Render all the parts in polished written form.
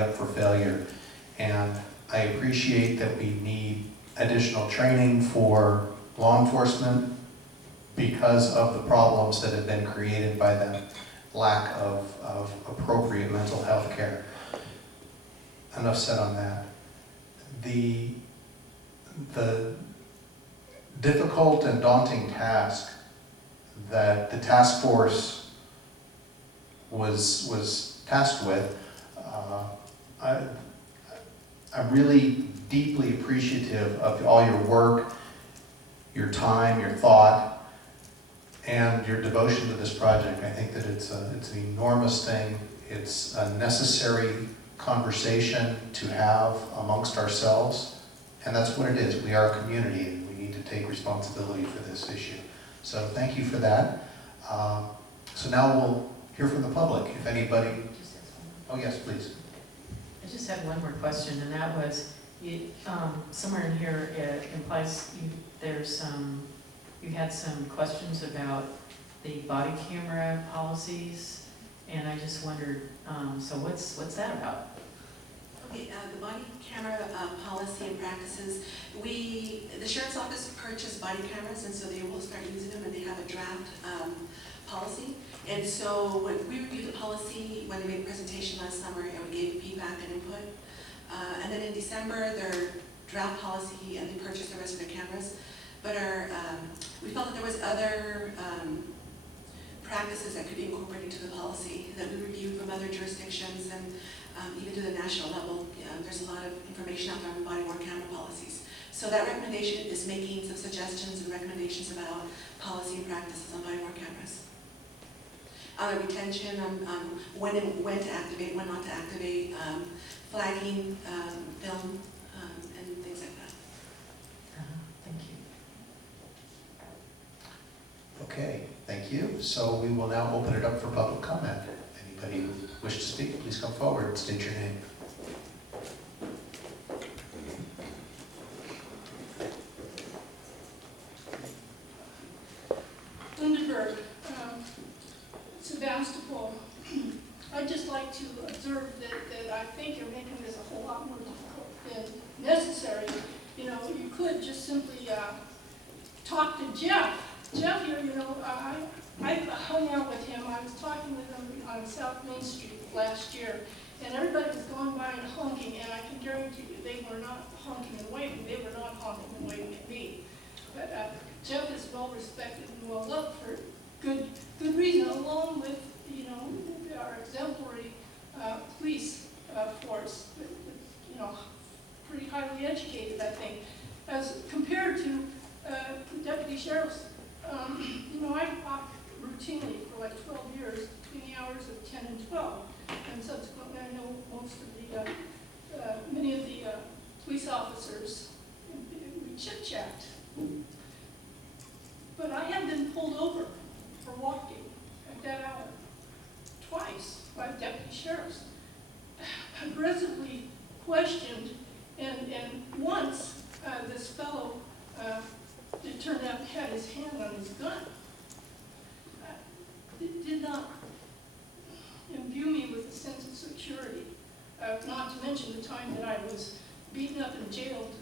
everybody up for failure. And I appreciate that we need additional training for law enforcement because of the problems that have been created by the lack of appropriate mental health care. Enough said on that. The difficult and daunting task that the task force was tasked with, I'm really deeply appreciative of all your work, your time, your thought, and your devotion to this project. I think that it's an enormous thing. It's a necessary conversation to have amongst ourselves, and that's what it is. We are a community, and we need to take responsibility for this issue. So thank you for that. So now we'll hear from the public. If anybody... Oh yes, please. I just had one more question, and that was, somewhere in here it implies you had some questions about the body camera policies, and I just wondered, so what's that about? Okay, the body camera policy and practices, the Sheriff's Office purchased body cameras, and so they will start using them, and they have a draft policy. And so when we reviewed the policy, when they made a presentation last summer, and we gave feedback and input, and then in December, their draft policy, and they purchased the rest of their cameras. But we felt that there was other practices that could be incorporated into the policy that we reviewed from other jurisdictions, and even to the national level. There's a lot of information out there on body-worn camera policies. So that recommendation is making some suggestions and recommendations about policy and practices on body-worn cameras. Retention, when to activate, when not to activate, flagging, film, and things like that. Thank you. Okay, thank you. So we will now open it up for public comment. Anybody who wishes to speak, please come forward and state your name. Lindenberg, Sebastopol. I'd just like to observe that I think you're making this a whole lot more difficult than necessary. You know, you could just simply talk to Jeff. Jeff here, you know, I hung out with him. I was talking with him on South Main Street last year, and everybody was going by and honking, and I can guarantee you they were not honking and waving. They were not honking and waving at me. But Jeff is well respected and well loved for good reason, along with, you know, our exemplary police force, you know, pretty highly educated, I think, as compared to deputy sheriffs. You know, I walked routinely for like 12 years between the hours of 10 and 12, and subsequently I know most of the, many of the police officers. We chit-chat. But I had been pulled over for walking at that hour twice by deputy sheriffs, aggressively questioned, and once this fellow, it turned out, had his hand on his gun. It did not imbue me with a sense of security, not to mention the time that I was beaten up and jailed,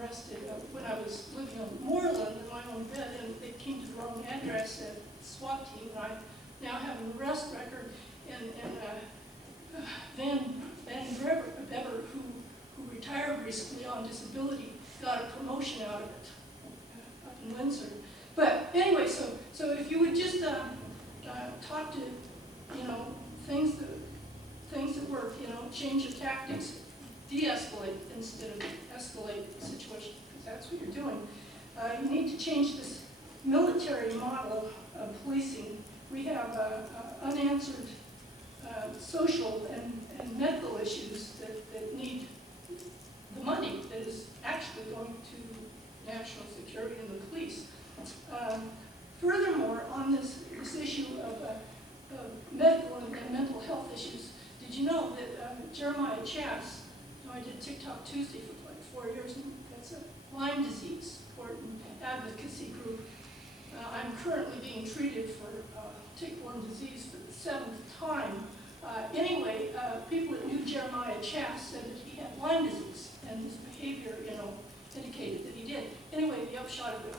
arrested when I was living on Moreland in my own bed, and they came to the wrong address at SWAT team, and I now have an arrest record, and Van Bever, who retired recently on disability, got a promotion out of it up in Windsor. But anyway, so if you would just talk to, you know, things that work, you know, change your tactics, de-escalate instead of escalate the situation, because that's what you're doing. You need to change this military model of policing. We have unanswered social and medical issues that need the money that is actually going to national security and the police. Furthermore, on this issue of medical and mental health issues, did you know that Jeremiah Chass, I did TikTok Tuesday for like 4 years, and that's a Lyme disease support and advocacy group. I'm currently being treated for tick-borne disease for the 7th time. Anyway, people at New Jeremiah Lyme disease, and his behavior, indicated that he did. Anyway, the upshot of it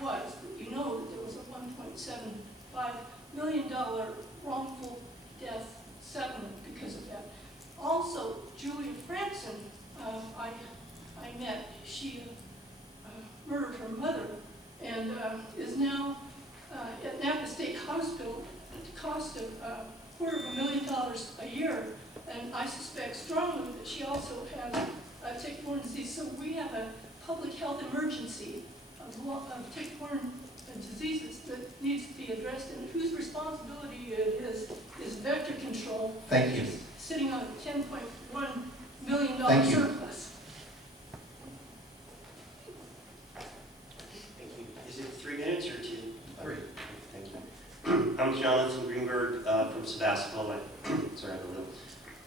was that you know that there was a $1.75 million wrongful death settlement because of that. Also, Julia Franson, I met. She murdered her mother and is now at Napa State Hospital at the cost of $250,000 a year. And I suspect strongly that she also has tick-borne disease. So we have a public health emergency of tick-borne diseases that needs to be addressed, and whose responsibility it is vector control. Thank you. Sitting on a $10.1 million Thank you. surplus. Thank you. Is it 3 minutes or 2? 3. Thank you. I'm Jonathan Greenberg from Sebastopol. Sorry, I have a little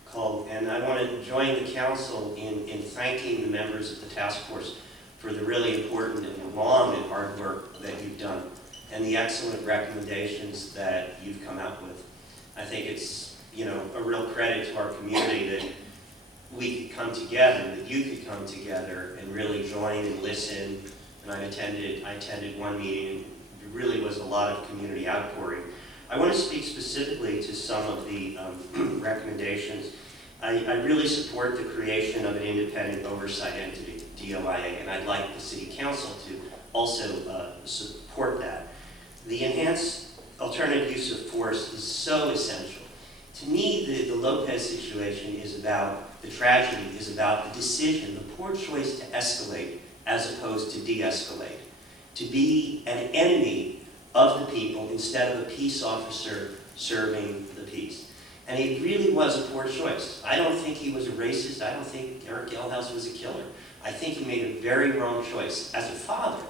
cold. And I want to join the council in thanking the members of the task force for the really important and long and hard work that you've done and the excellent recommendations that you've come out with. I think it's, a real credit to our community that we could come together, that you could come together and really join and listen. And I attended one meeting, and there really was a lot of community outpouring. I want to speak specifically to some of the recommendations. I really support the creation of an independent oversight entity, DOIA, and I'd like the City Council to also support that. The enhanced alternative use of force is so essential. To me, the Lopez situation is about, the tragedy is about the decision, the poor choice to escalate as opposed to de-escalate. To be an enemy of the people instead of a peace officer serving the peace. And it really was a poor choice. I don't think he was a racist. I don't think Eric Gelhaus was a killer. I think he made a very wrong choice. As a father,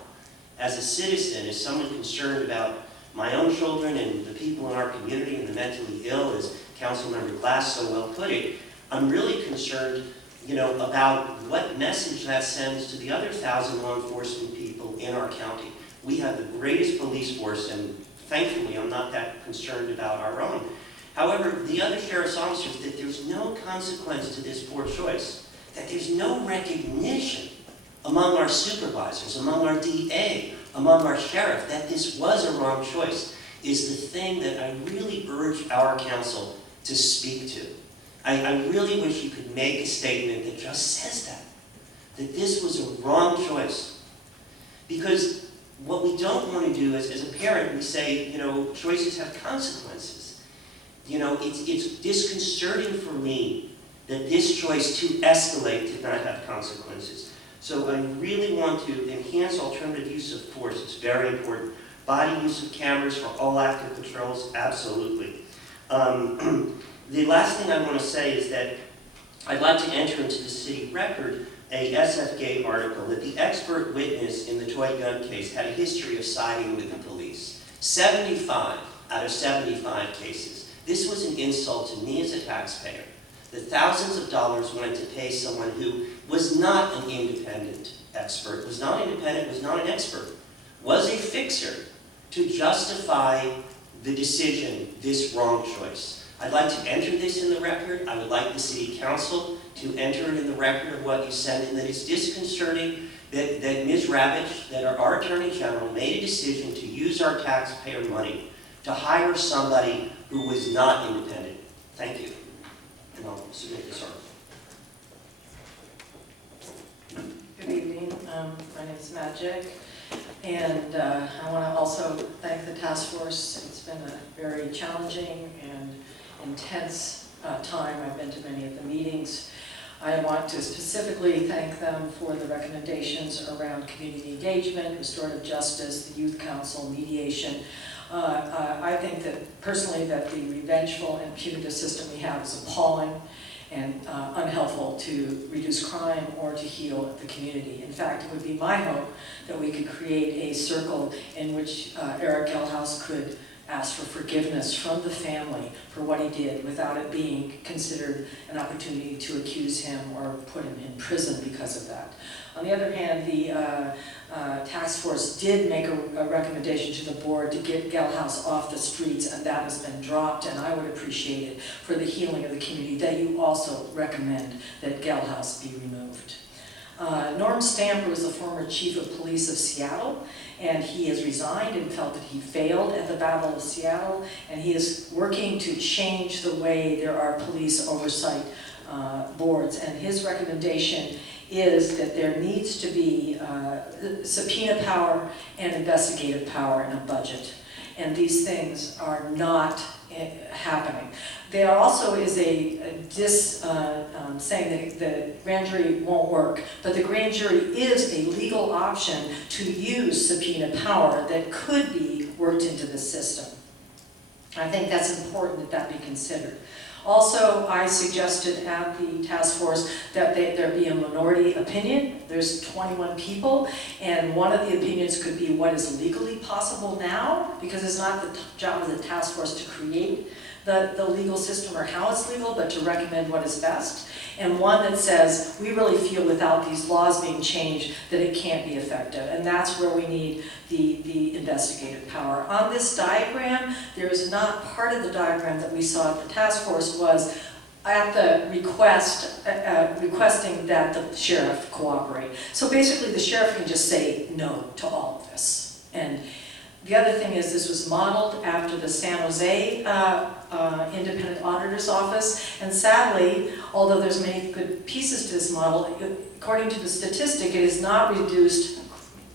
as a citizen, as someone concerned about my own children and the people in our community and the mentally ill, as Councilmember Glass so well put it, I'm really concerned, about what message that sends to the other 1,000 law enforcement people in our county. We have the greatest police force, and thankfully I'm not that concerned about our own. However, the other sheriff's officers, that there's no consequence to this poor choice, that there's no recognition among our supervisors, among our DA, among our sheriff, that this was a wrong choice, is the thing that I really urge our council to speak to. I really wish you could make a statement that just says that this was a wrong choice. Because what we don't want to do is, as a parent, we say, choices have consequences. It's disconcerting for me that this choice to escalate did not have consequences. So I really want to enhance alternative use of force. It's very important. Body use of cameras for all active patrols, absolutely. The last thing I want to say is that I'd like to enter into the city record a SF Gate article that the expert witness in the toy gun case had a history of siding with the police. 75 out of 75 cases. This was an insult to me as a taxpayer. The thousands of dollars went to pay someone who was not an independent expert, was not independent, was not an expert, was a fixer to justify the decision, this wrong choice. I'd like to enter this in the record. I would like the City Council to enter it in the record of what you said, and that it's disconcerting that Ms. Ravitch, that our Attorney General, made a decision to use our taxpayer money to hire somebody who was not independent. Thank you. And I'll submit this article. Good evening. My name is Matt Jig, and I want to also thank the task force. It's been a very challenging and intense time. I've been to many of the meetings. I want to specifically thank them for the recommendations around community engagement, restorative justice, the youth council, mediation. I think that personally that the revengeful and punitive system we have is appalling and unhelpful to reduce crime or to heal the community. In fact, it would be my hope that we could create a circle in which Eric Gelhaus could asked for forgiveness from the family for what he did without it being considered an opportunity to accuse him or put him in prison because of that. On the other hand, the task force did make a recommendation to the board to get Gale House off the streets, and that has been dropped, and I would appreciate it for the healing of the community that you also recommend that Gale House be removed. Norm Stamper was the former chief of police of Seattle, and he has resigned and felt that he failed at the Battle of Seattle, and he is working to change the way there are police oversight boards, and his recommendation is that there needs to be subpoena power and investigative power in a budget, and these things are not happening. There also is saying that the grand jury won't work, but the grand jury is a legal option to use subpoena power that could be worked into the system. I think that's important that that be considered. Also, I suggested at the task force that there be a minority opinion. There's 21 people, and one of the opinions could be what is legally possible now, because it's not the job of the task force to create the legal system or how it's legal, but to recommend what is best. And one that says, we really feel without these laws being changed that it can't be effective. And that's where we need the investigative power. On this diagram, there is not part of the diagram that we saw at the task force was at the requesting that the sheriff cooperate. So basically the sheriff can just say no to all of this. And the other thing is this was modeled after the San Jose Independent Auditor's Office, and sadly, although there's many good pieces to this model, according to the statistic, it has not reduced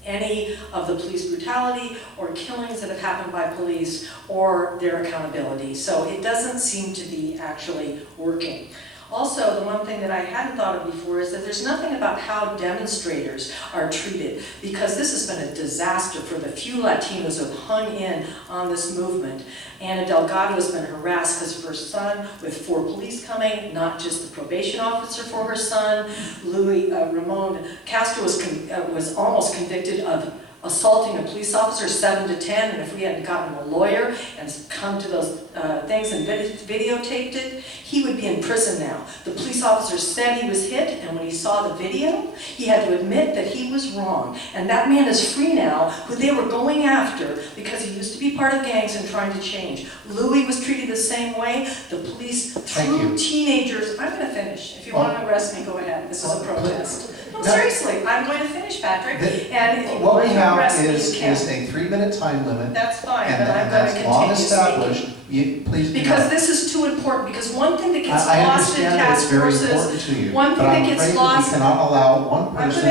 any of the police brutality or killings that have happened by police or their accountability. So it doesn't seem to be actually working. Also, the one thing that I hadn't thought of before is that there's nothing about how demonstrators are treated, because this has been a disaster for the few Latinos who have hung in on this movement. Anna Delgado has been harassed because of her son, with 4 police coming, not just the probation officer for her son. Ramon Castro was almost convicted of assaulting a police officer 7 to 10, and if we hadn't gotten a lawyer and come to those things and videotaped it, he would be in prison now. The police officer said he was hit, and when he saw the video, he had to admit that he was wrong. And that man is free now, who they were going after because he used to be part of gangs and trying to change. Louis was treated the same way. The police threw teenagers. I'm going to finish. If you want to arrest me, go ahead. This is a protest. No, seriously, I'm going to finish, Patrick. And if you what want we to have arrest me, is you can. a 3-minute time limit, That's fine, and but I'm going to that's long continue established. speaking. Please do Because not. this is too important, because one thing that gets I lost in understand that it's task very forces, important to you, one thing but I'm that gets afraid that lost- we cannot allow one I'm person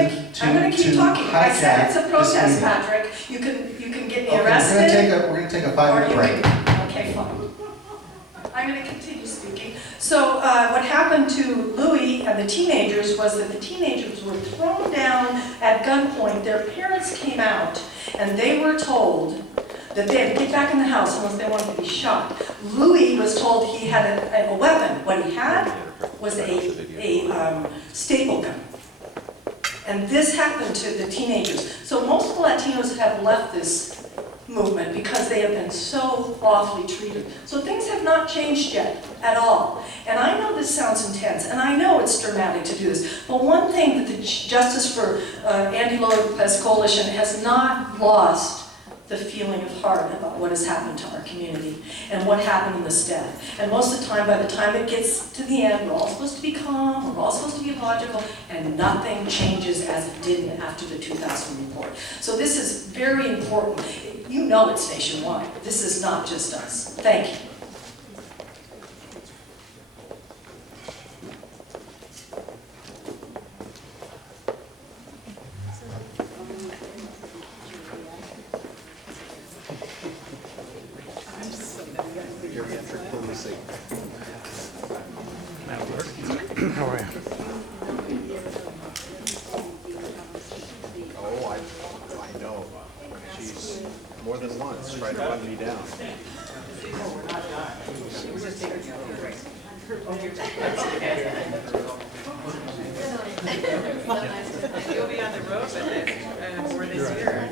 going to keep to talking. I said it's a hijack this protest, meeting. Patrick. You can get me Okay, arrested. we're going to take a 5-minute or break. you can- Okay, fine. I'm going to continue speaking. So what happened to Louis and the teenagers was that the teenagers were thrown down at gunpoint. Their parents came out, and they were told that they had to get back in the house unless they wanted to be shot. Louis was told he had a weapon. What he had was a staple gun. And this happened to the teenagers. So most of the Latinos have left this movement because they have been so awfully treated. So things have not changed yet at all. And I know this sounds intense, and I know it's dramatic to do this, but one thing that the Justice for Andy Lopez Coalition has not lost the feeling of heart about what has happened to our community and what happened in this death. And most of the time, by the time it gets to the end, we're all supposed to be calm, we're all supposed to be logical, and nothing changes as it did after the 2000 report. So this is very important. You know it's nationwide. This is not just us. Thank you. How are you? Oh, I know. She's more than once tried to run me down. You'll be on the road with it more this year.